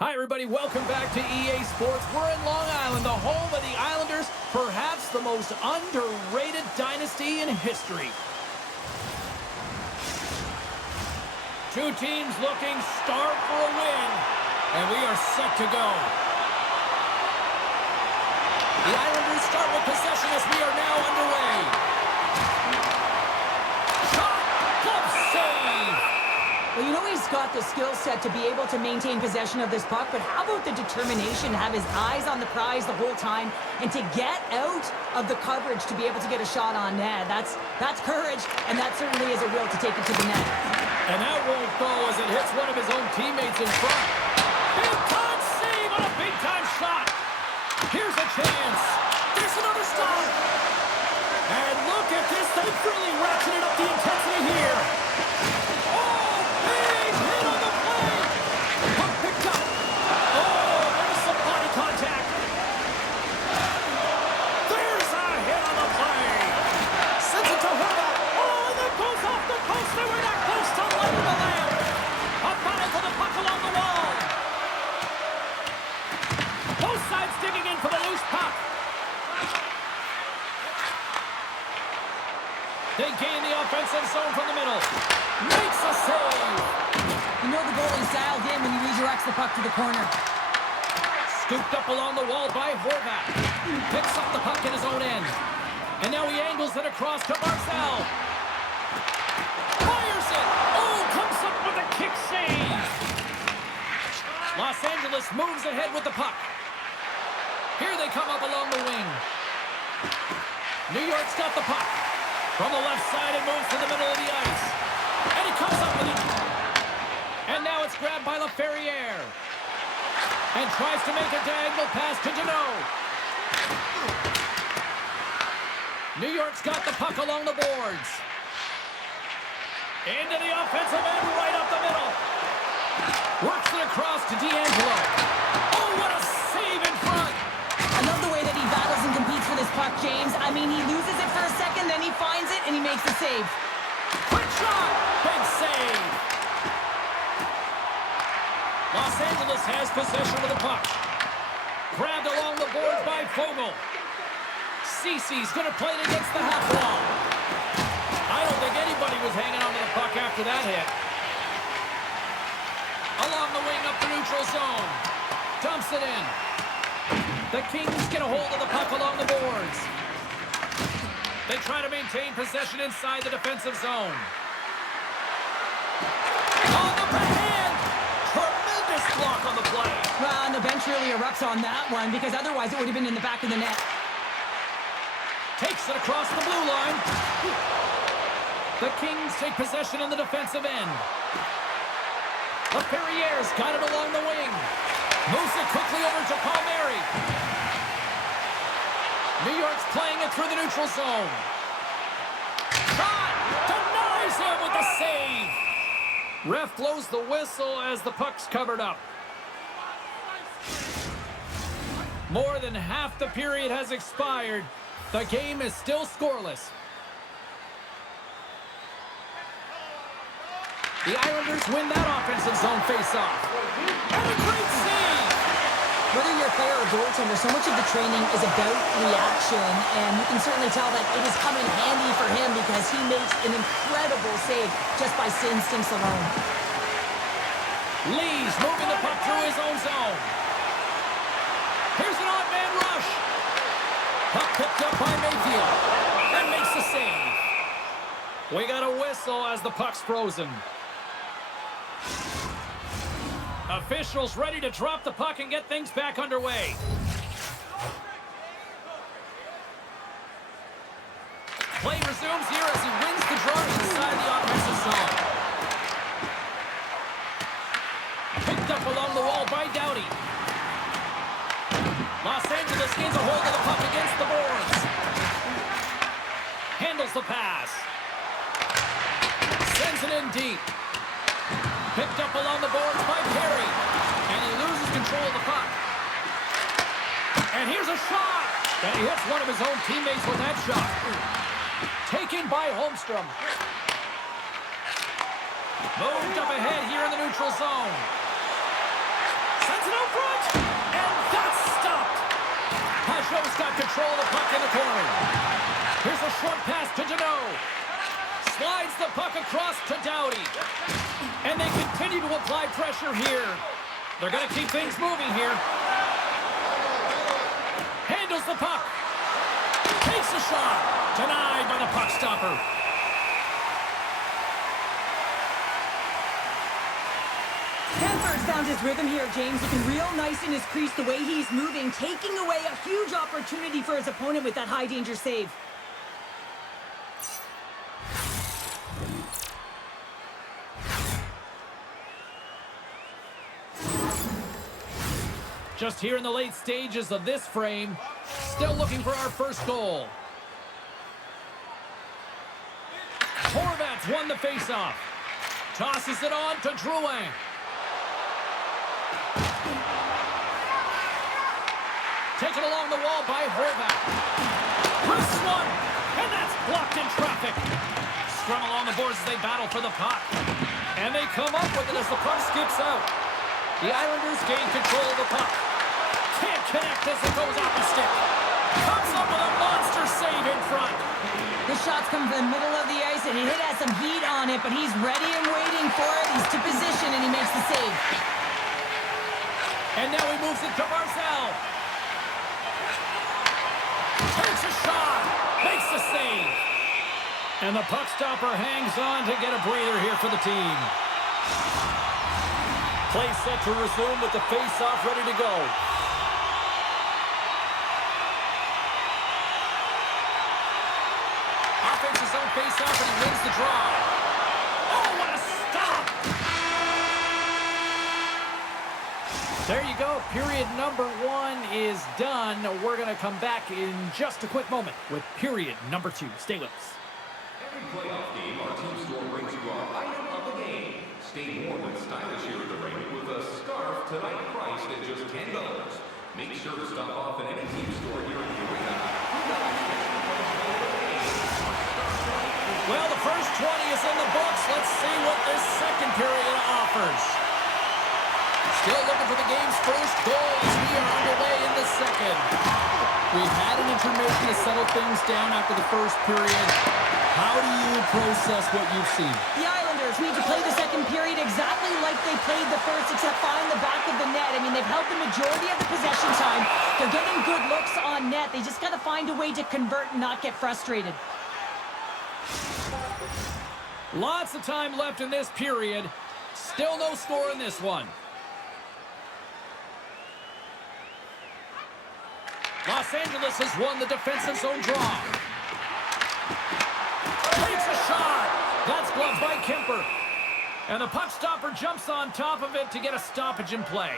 Hi, everybody. Welcome back to EA Sports. We're in Long Island, the home of the Islanders, perhaps the most underrated dynasty in history. Two teams looking starved for a win, and we are set to go. The Islanders start with possession as we are now underway. Shot! Glove save! Well, you know he's got the skill set to be able to maintain possession of this puck, but how about the determination to have his eyes on the prize the whole time and to get out of the coverage to be able to get a shot on net? That's courage, and that certainly is a will to take it to the net. And that won't go as it hits one of his own teammates in front. Big-time save on a big-time shot. Here's a chance. There's another stop. And look at this. They've really ratcheted up the intensity here. Oh, big hit on the play. Puck picked up. Oh, there's some body contact. There's a hit on the play. Sends it to Throwback. Oh, and that goes off the post. They were not close to lighting the lamp. A battle for the puck along the wall. Both sides digging in for the loose puck. They gain the offensive zone from the middle. Makes a save. You know the goalie's dialed in when he redirects the puck to the corner. Scooped up along the wall by Throwback. Picks up the puck in his own end. And now he angles it across to Marcel. Fires it. Oh, comes up with a kick save. Los Angeles moves ahead with the puck. Here they come up along the wing. New York's got the puck. From the left side, it moves to the middle of the ice. And he comes up with it. And now it's grabbed by LaFerriere. And tries to make a diagonal pass to Deneau. New York's got the puck along the boards. Into the offensive end, right up the middle. Works it across to D'Angelo. Oh, what a save in front. I love the way that he battles and competes for this puck, James. I mean, he loses it for a second, then he finds it, and he makes the save. Quick shot! Big save! Los Angeles has possession of the puck. Grabbed along the boards by Fogle. Cece's going to play it against the half wall. I don't think anybody was hanging on to the puck after that hit. Along the wing up the neutral zone. Dumps it in. The Kings get a hold of the puck along the boards. They try to maintain possession inside the defensive zone. On the backhand! Tremendous block on the play. Well, and the bench really erupts on that one because otherwise it would have been in the back of the net. Takes it across the blue line. The Kings take possession in the defensive end. LaFerriere's got it along the wing. Moves it quickly over to Palmieri. New York's playing it through the neutral zone. Shot! Denies him with the save. Ref blows the whistle as the puck's covered up. More than half the period has expired. The game is still scoreless. The Islanders win that offensive zone faceoff. And a great save! Whether you're a player or goaltender, so much of the training is about reaction, and you can certainly tell that it is coming handy for him because he makes an incredible save just by instincts alone. Lee's moving the puck through his own zone. Here's an odd man rush. Puck picked up by Mayfield. And makes the save. We got a whistle as the puck's frozen. Officials ready to drop the puck and get things back underway. Play resumes here as he wins the draw inside the offensive zone. Picked up along the wall by Doughty. Los Angeles gains a hold of the puck against the boards. Handles the pass. Sends it in deep. Picked up along the boards by Perry. And he loses control of the puck. And here's a shot. And he hits one of his own teammates with that shot. Taken by Holmstrom. Moved up ahead here in the neutral zone. Sends it it out front. And that's stopped. Pajot's got control of the puck in the corner. Here's a short pass to Deneau. Slides the puck across to Doughty. And they continue to apply pressure here. They're going to keep things moving here. Handles the puck. Takes a shot. Denied by the puck stopper. Hanford's found his rhythm here, James. Looking real nice in his crease the way he's moving, taking away a huge opportunity for his opponent with that high-danger save. Just here in the late stages of this frame, still looking for our first goal. Horvat's won the faceoff. Tosses it on to Drouin. Taken along the wall by Horvat. Chris one, and that's blocked in traffic. Scrum along the boards as they battle for the puck. And they come up with it as the puck skips out. The Islanders gain control of the puck. Can't connect as it goes off the stick. Comes up with a monster save in front. The shot's come from the middle of the ice, and it has some heat on it, but he's ready and waiting for it. He's to position, and he makes the save. And now he moves it to Barzal. Takes a shot. Makes the save. And the puck stopper hangs on to get a breather here for the team. Play set to resume with the face-off ready to go. Offense's own face-off, and he wins the draw. Oh, what a stop! There you go. Period number 1 is done. We're going to come back in just a quick moment with period number 2. Stay with us. Every playoff game, our team store brings you our item of the game. Stay warm and stylish here at the rink with a scarf tonight priced at just $10. Make sure to stop off at any team store here in the arena. Well, the first 20 is in the books. Let's see what this second period offers. Still looking for the game's first goal as we are underway in the second. We've had an intermission to settle things down after the first period. How do you process what you've seen? The Islanders need to play the second period exactly like they played the first, except find the back of the net. I mean, they've held the majority of the possession time. They're getting good looks on net. They just got to find a way to convert and not get frustrated. Lots of time left in this period. Still no score in this one. Los Angeles has won the defensive zone draw. Takes a shot. That's gloved by Kemper. And the puck stopper jumps on top of it to get a stoppage in play.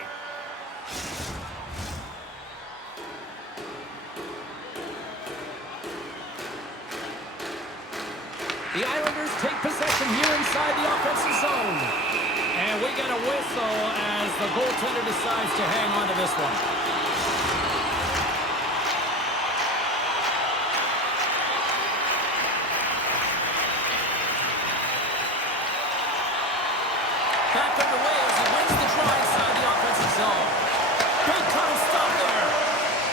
The Islanders take possession here inside the offensive zone. And we get a whistle as the goaltender decides to hang on to this one. Back underway as he wins the draw inside the offensive zone. Big time stop there.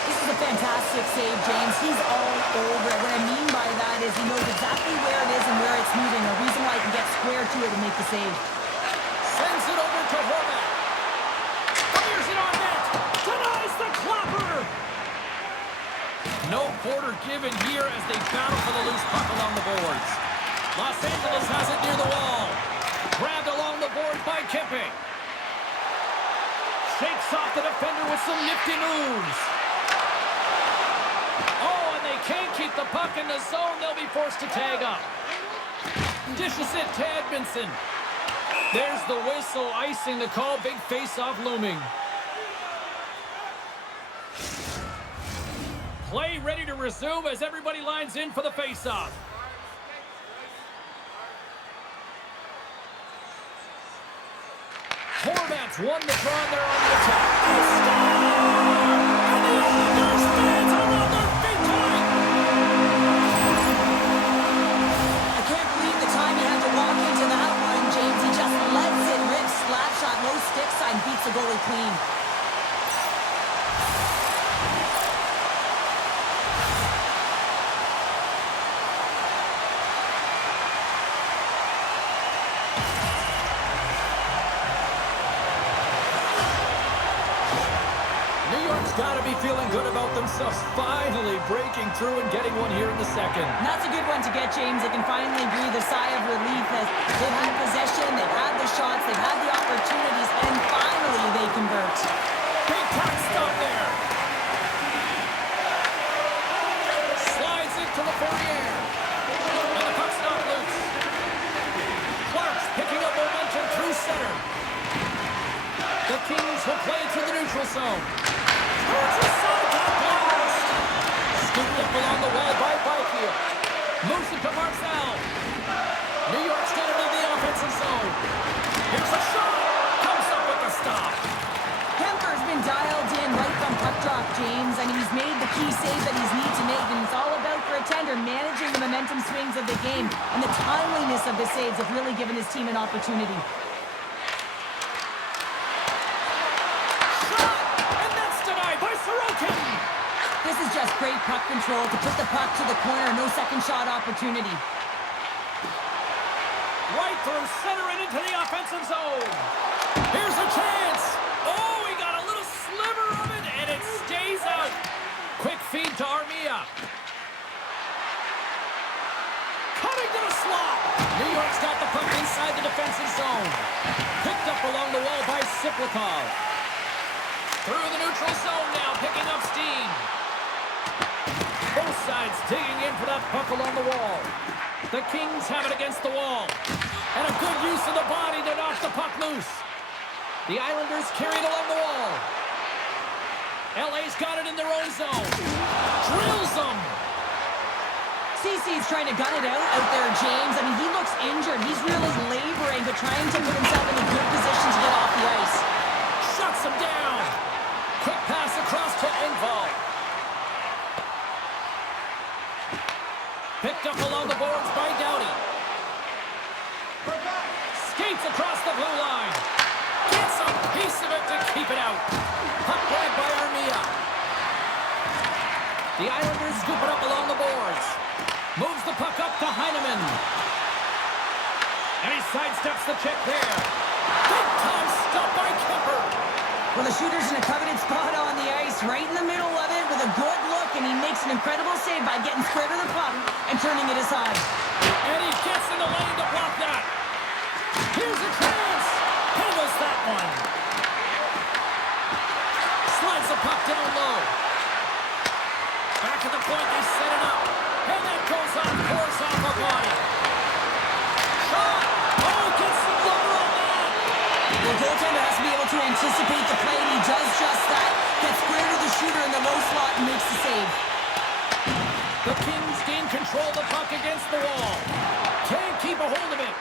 This is a fantastic save, James. He's all over it. What I mean by that is he knows exactly where it is and where it's moving. A reason why he can get square to it and make the save. Sends it over to Horvat. Fires it on net. Denies the clapper. No quarter given here as they battle for the loose puck along the boards. Los Angeles has it near the wall. Grabbed along the boards by Kempe. Shakes off the defender with some nifty moves. Oh, and they can't keep the puck in the zone. They'll be forced to tag up. Dishes it to Edmondson. There's the whistle, icing the call. Big face-off looming. Play ready to resume as everybody lines in for the face-off. Horvat's won the draw there on the attack. And the Islanders fans are on their feet tonight. I can't believe the time he had to walk into that one, James. He just lets it rip, slap shot, low stick side, beats the goalie clean. got to be feeling good about themselves, finally breaking through and getting one here in the second. And that's a good one to get, James. They can finally breathe a sigh of relief as they've had possession, they've had the shots, they've had the opportunities, and finally they convert. Big time stop there. Slides into the Fourier. And the puck's not loose. Clark's picking up momentum through center. The Kings will play through the neutral zone. Towards the side, got blast. Scooped up along the wall by Byfield. Moves it to Marcel. New York's got it in the offensive zone. Here's a shot. Comes up with the stop. Kemper's been dialed in right from puck drop, James. I mean, he's made the key save that he's need to make, and it's all about for a tender managing the momentum swings of the game, and the timeliness of the saves have really given his team an opportunity. This is just great puck control to put the puck to the corner. No second shot opportunity. Right through center and into the offensive zone. Here's a chance. Oh, he got a little sliver of it, and it stays out. Quick feed to Armia. Cutting to the slot. New York's got the puck inside the defensive zone. Picked up along the wall by Siplikov. Through the neutral zone now, picking up steam. Both sides digging in for that puck along the wall. The Kings have it against the wall. And a good use of the body to knock the puck loose. The Islanders carry it along the wall. LA's got it in their own zone. Drills them. CC's trying to gun it out there, James. I mean, he looks injured. He's really laboring, but trying to put himself in a good position to get off the ice. Shuts him down. Quick pass across to Engvall. Picked up along the boards by Doughty. Skates across the blue line. Gets a piece of it to keep it out. Puck grabbed by Armia. The Islanders scoop it up along the boards. Moves the puck up to Heineman. And he sidesteps the check there. Big time stop by Kemper. Well, the shooter's in a coveted spot on the ice, right in the middle of it with a good look, and he makes an incredible save by getting square to the puck and turning it aside. And he gets in the lane to block that. Here's a chance. Handles that one. Slides the puck down low. Back at the point, they set it up. And that goes on course off a body. Shot. Oh, gets some blubber on that. The goaltender has to be able to anticipate the play, and he does just that. Gets square to the shooter in the low slot and makes the save. The Kings gain control of the puck against the wall. Can't keep a hold of it.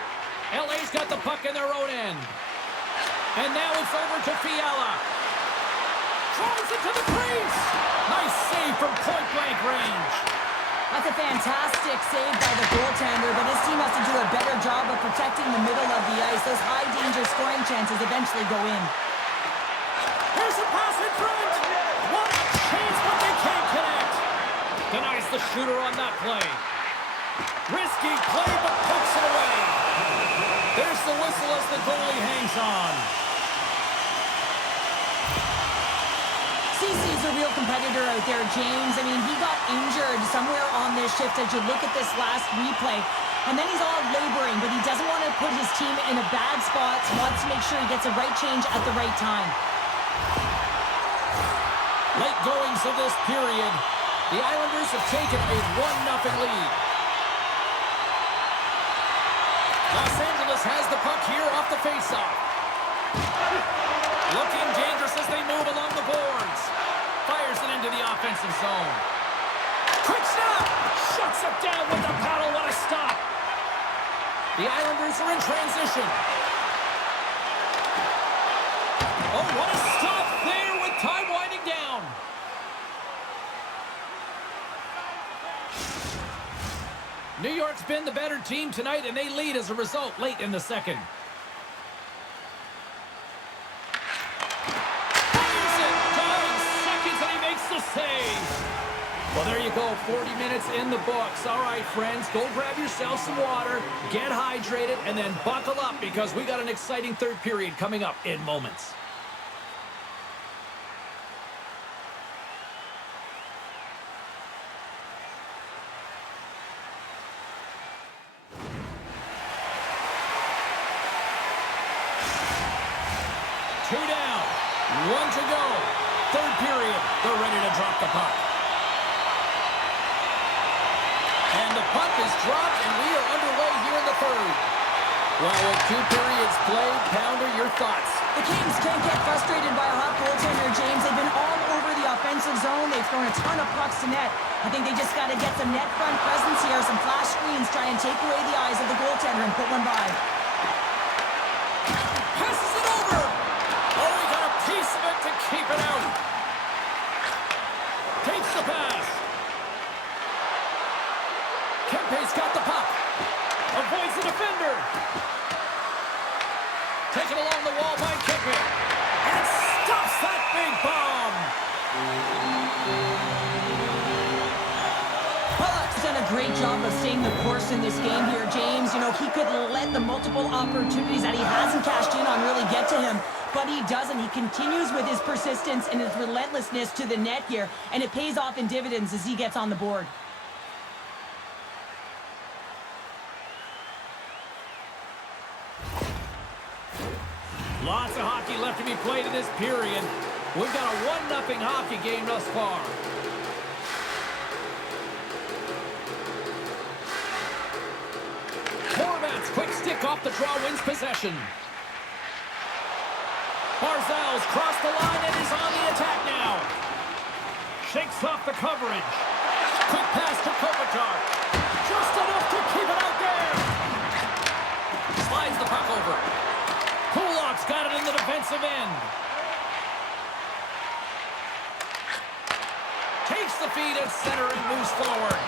LA's got the puck in their own end. And now it's over to Fiala. Throws it to the crease. Nice save from point-blank range. That's a fantastic save by the goaltender, but his team has to do a better job of protecting the middle of the ice. Those high-danger scoring chances eventually go in. Here's a pass in front. What a chance, but they can't connect. Denies the shooter on that play. Risky play, but pokes it away. There's the whistle as the goalie hangs on. CC's a real competitor out there, James. I mean, he got injured somewhere on this shift as you look at this last replay. And then he's all laboring, but he doesn't want to put his team in a bad spot. He wants to make sure he gets a right change at the right time. Late goings of this period, the Islanders have taken a 1-0 lead. Los Angeles has the puck here off the faceoff. Looking dangerous as they move along the boards. Fires it into the offensive zone. Quick shot! Shuts it down with the paddle. What a stop! The Islanders are in transition. Oh, what a stop there with time winding down. New York's been the better team tonight, and they lead as a result late in the second. Fires it! Dying seconds, and he makes the save. Well, there you go. 40 minutes in the books. All right, friends, go grab yourself some water, get hydrated, and then buckle up because we got an exciting third period coming up in moments. Two down. One to go. Third period. They're ready to drop the puck. And the puck is dropped, and we are underway here in the third. Well, with 2 periods played, Pounder, your thoughts? The Kings can't get frustrated by a hot goaltender, James. They've been all over the offensive zone. They've thrown a ton of pucks to net. I think they just got to get some net front presence here, some flash screens, try and take away the eyes of the goaltender and put one by. Passes it over. Oh, he got a piece of it to keep it out. Takes the pass. Kempe's got the puck. Avoids the defender. Taken along the wall by Kempe. And stops that big bomb. Pollock's done a great job of staying the course in this game here, James. You know, he could let the multiple opportunities that he hasn't cashed in on really get to him, but he doesn't. He continues with his persistence and his relentlessness to the net here, and it pays off in dividends as he gets on the board. Lots of hockey left to be played in this period. We've got a 1-0 hockey game thus far. Horvat's quick stick off the draw wins possession. Barzal's crossed the line and is on the attack now. Shakes off the coverage. Quick pass to Kopitar. Just enough to keep it out there. Slides the puck over. Kulak's got it in the defensive end. Takes the feed at center and moves forward.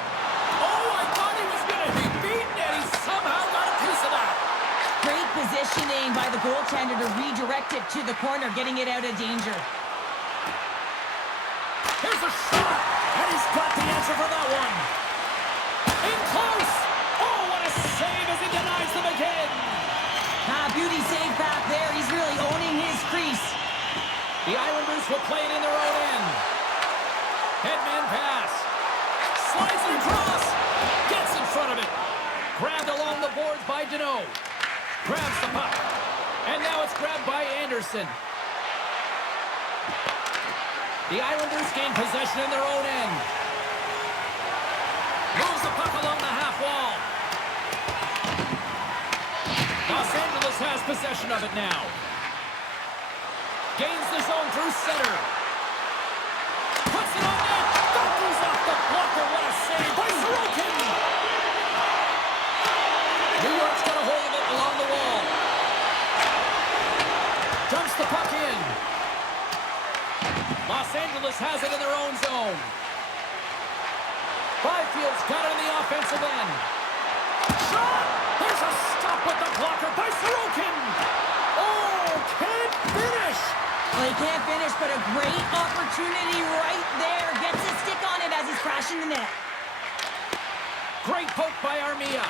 Oh, I thought he was going to be beaten, and he somehow got a piece of that. Great positioning by the goaltender to redirect it to the corner, getting it out of danger. Here's a shot, and he's got the answer for that one. In close. Oh, what a save as he denies them again. Beauty save back there. He's really owning his crease. The Islanders will play it in their own end. Headman pass. Slides it across. Gets in front of it. Grabbed along the boards by Deneau. Grabs the puck. And now it's grabbed by Anderson. The Islanders gain possession in their own end. Moves the puck along the half wall. Los Angeles has possession of it now. Gains the zone through center. Puts it on net. That goes off the blocker. What a save by Sorokin. New York's got a hold of it along the wall. Dumps the puck in. Los Angeles has it in their own zone. Byfield's got it in the offensive end. Shot! There's a stop with the blocker by Sorokin. Oh, can't finish. Well, he can't finish, but a great opportunity right there. Gets his stick on it as he's crashing the net. Great poke by Armia.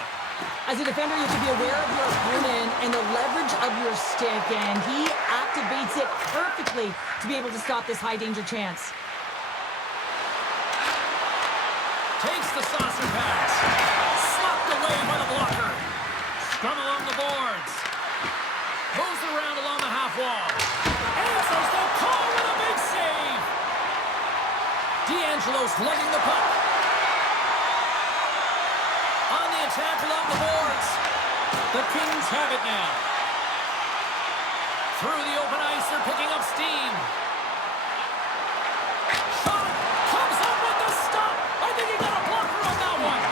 As a defender, you have to be aware of your opponent and the leverage of your stick, and he activates it perfectly to be able to stop this high-danger chance. Takes the saucer pass. Slapped away by the blocker. Scrum along the boards. Moves around along the half wall. Answers the call with a big save. D'Angelo's lugging the puck. On the attack along the boards. The Kings have it now. Through the open ice, they're picking up steam. Shot comes up with the stop. I think he got a blocker on that one.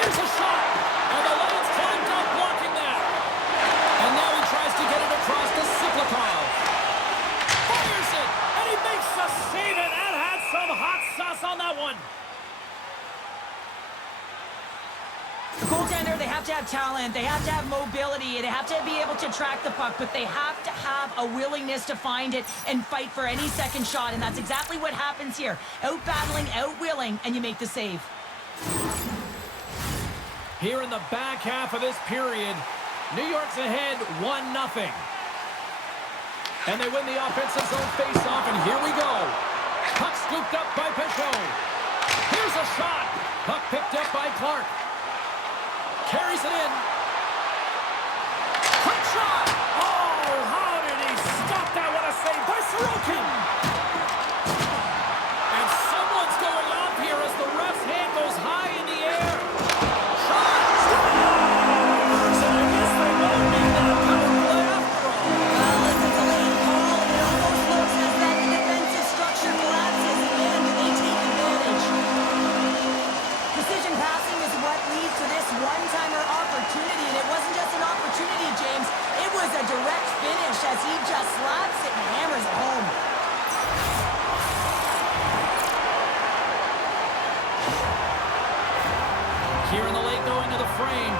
Here's a shot. And the Lions climbed up blocking that. And now he tries to get it across to Siplikov. Fires it. And he makes the save. And that had some hot sauce on that one. The goaltender, they have to have talent, they have to have mobility, they have to be able to track the puck, but they have to have a willingness to find it and fight for any second shot, and that's exactly what happens here. Out-battling, out-willing, and you make the save. Here in the back half of this period, New York's ahead 1-0. And they win the offensive zone face-off, and here we go. Puck scooped up by Peugeot. Here's a shot. Puck picked up by Clark. Carries it in. Quick shot. Oh, how did he as he just slaps it and hammers it home. Here in the late going of the frame,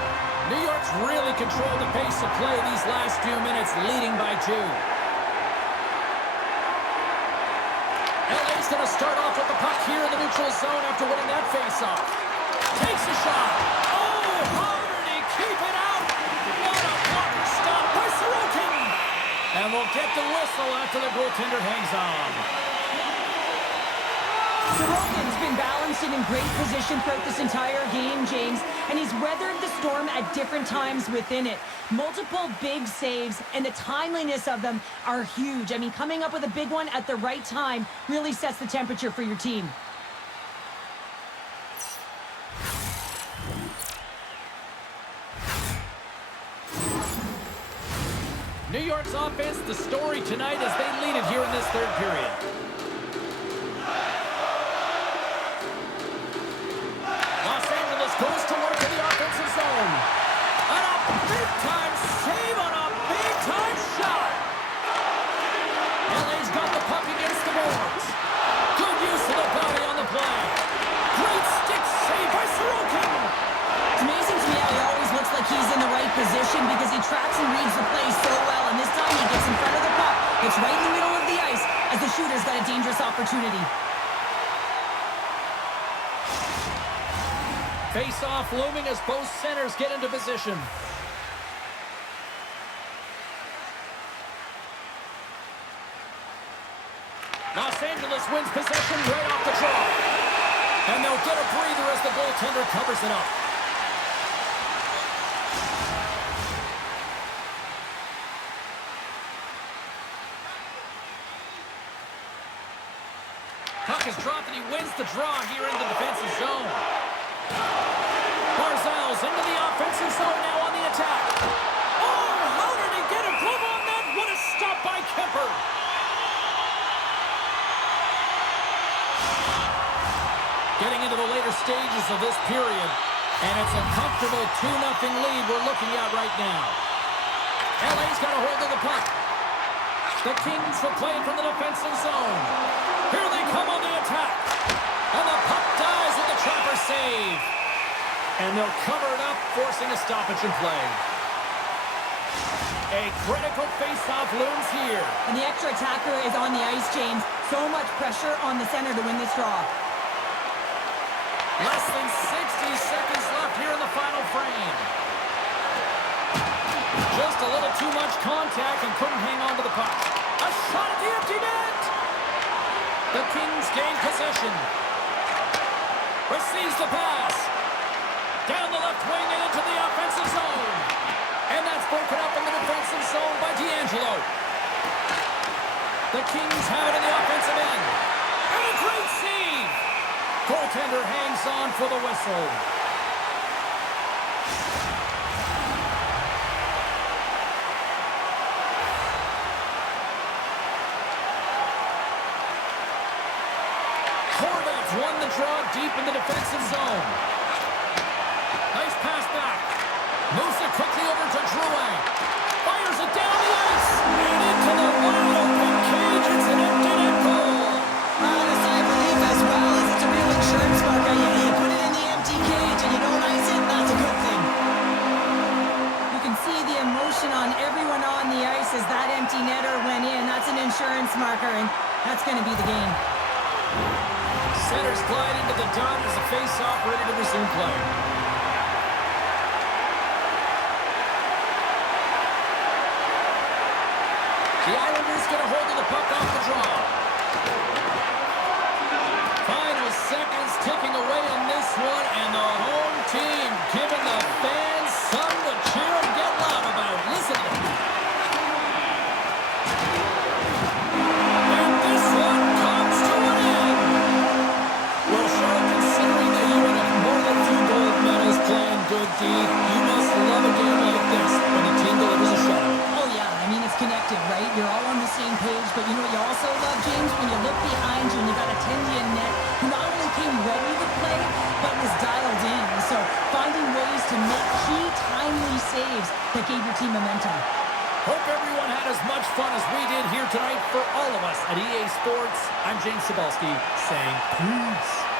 New York's really controlled the pace of play these last few minutes, leading by 2. LA's going to start off with the puck here in the neutral zone after winning that faceoff. Takes a shot. Oh, how did he keep it out? What a blocker stop by Sorokin. And we'll get the whistle after the goaltender hangs on. Sorokin's been balanced and in great position throughout this entire game, James, and he's weathered the storm at different times within it. Multiple big saves, and the timeliness of them are huge. I mean, coming up with a big one at the right time really sets the temperature for your team. New York's offense, the story tonight as they lead it here in this third period. Goes to work in the offensive zone. And a big-time save on a big-time shot. LA's got the puck against the boards. Good use of the body on the play. Great stick save by Sorokin. It's amazing to me how he always looks like he's in the right position because he tracks and reads the play so well. And this time he gets in front of the puck. It's right in the middle of the ice as the shooter's got a dangerous opportunity. Face-off looming as both centers get into position. Los Angeles wins possession right off the draw. And they'll get a breather as the goaltender covers it up. Puck is dropped and he wins the draw here in the defensive zone. Barzal's into the offensive zone now on the attack. Oh, how did he get a glove on that? What a stop by Kemper. Getting into the later stages of this period, and it's a comfortable 2-0 lead we're looking at right now. LA's got a hold of the puck. The Kings will play it from the defensive zone. Here they come on the attack. And the puck dies with the trapper save. And they'll cover it up, forcing a stoppage in play. A critical face-off looms here. And the extra attacker is on the ice, James. So much pressure on the center to win this draw. Less than 60 seconds left here in the final frame. Just a little too much contact and couldn't hang on to the puck. A shot at the empty net. The Kings gain possession. Receives the pass. Down the left wing and into the offensive zone. And that's broken up in the defensive zone by D'Angelo. The Kings have it in the offensive end. And a great save. Goaltender hangs on for the whistle. Horvat's won the draw deep in the defensive zone. Nice pass back. Moves it quickly over to Drouin. Fires it down the ice. And into the wide open cage. It's an empty net goal. The sigh of relief as well as it's a real insurance marker. You put it in the empty cage and you don't ice it, that's a good thing. You can see the emotion on everyone on the ice as that empty netter went in. That's an insurance marker, and that's going to be the game. Centers glide into the dot as a face-off ready to resume play. The Islanders get a hold of the puck off the draw. Final seconds ticking away on this one, and the home team giving the fans something to cheer and get loud about. Listen to them. And this one comes to an end. Well, Sean, considering that you won more than 2 gold medals playing good D, you must love a game like this when the team delivers a shutout. Oh, yeah. I mean, it's connected, right? You're all on the same page, but you know what you also love, James? When you look behind you and you got a 10-man net who not only came ready to play, but was dialed in. So finding ways to make key, timely saves that gave your team momentum. Hope everyone had as much fun as we did here tonight. For all of us at EA Sports, I'm James Cybulski saying peace.